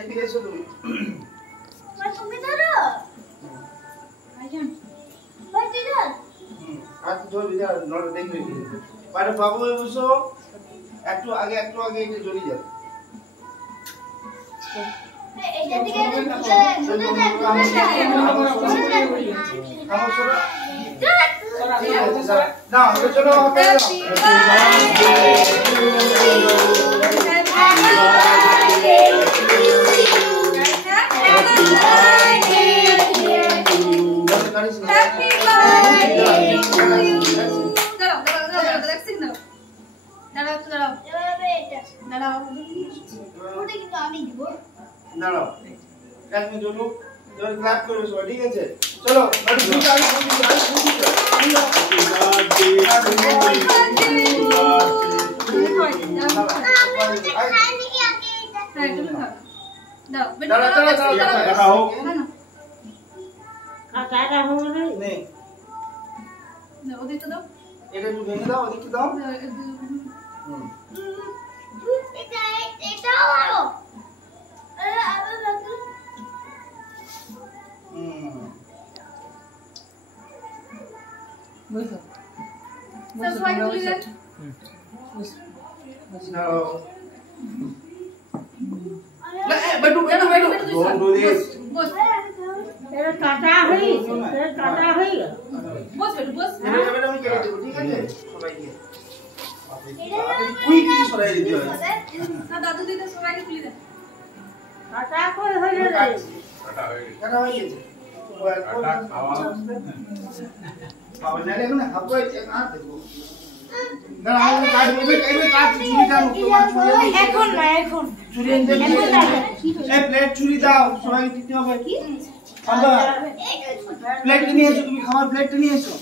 এদিকে এসো তুমি। মা তুমি ধরো। ভাইজান। ভাই তুই ধর। হাত ধরে যা নড়ে দেখবে কি। পারে বাবু বসো। একটু আগে এটা জড়িয়ে যাবে। এইটা থেকে না চলো দাঁড়াও 1 মিনিট হলো জোরে ক্ল্যাপ করো সবাই ঠিক আছে চলো এটা একটু ভেঙে দাও ওদিকে দাও এটাও ভালো বুঝছো সবাই তুলে দেন না বেটু ডোন্ট ডু দিস বস এটা কাটা হই বস বেটু বস এবারে আমি কেটে দেব ঠিক আছে সবাইকে কুইক কিছু সরাই দিতে হবে না দাদু দিদা সবাইকে তুলে দেন কাটা কই হইল রে কাটা হয়ে গেছে কাটা খাওয়া না এখন হাফ এক হাত দেবো না আমি কাট দেবে কাট চুরি দাও তোমার চুরি এখন না এখন চুরি এনে এই প্লেট চুরি দাও সবাইকে দিতে হবে কি বাবা প্লেট নিয়ে এসো তুমি খাবার প্লেট নিয়ে এসো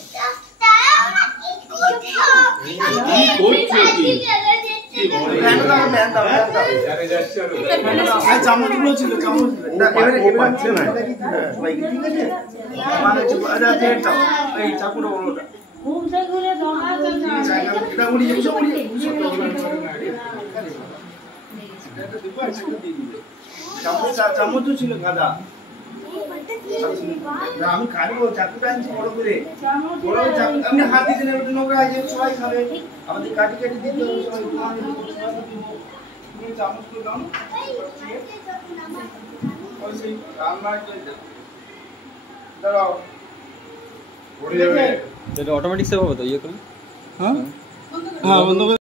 চামচগুলো ছিল চামচ পাচ্ছে না সবাইকে ঠিক আছে মানে এই চাকুটা বড়টা ঘুম থেকে উঠে দমা এটা উড়ি এসো উড়ি চামচও ছিল গাদা আমি খাবো চাকুটা আনছি বড় করে বড় চাকু আমি হাত দিতে নেব নোংরা আছে সবাই খাবে আমাদের কাটি কাটি দিতে হবে সবাই তুমি চামচগুলো দাও ওই সেই রান্নার দাঁড়াও এটা অটোমেটিক সেভ হবে তো ইয়ে করলে হ্যাঁ বন্ধ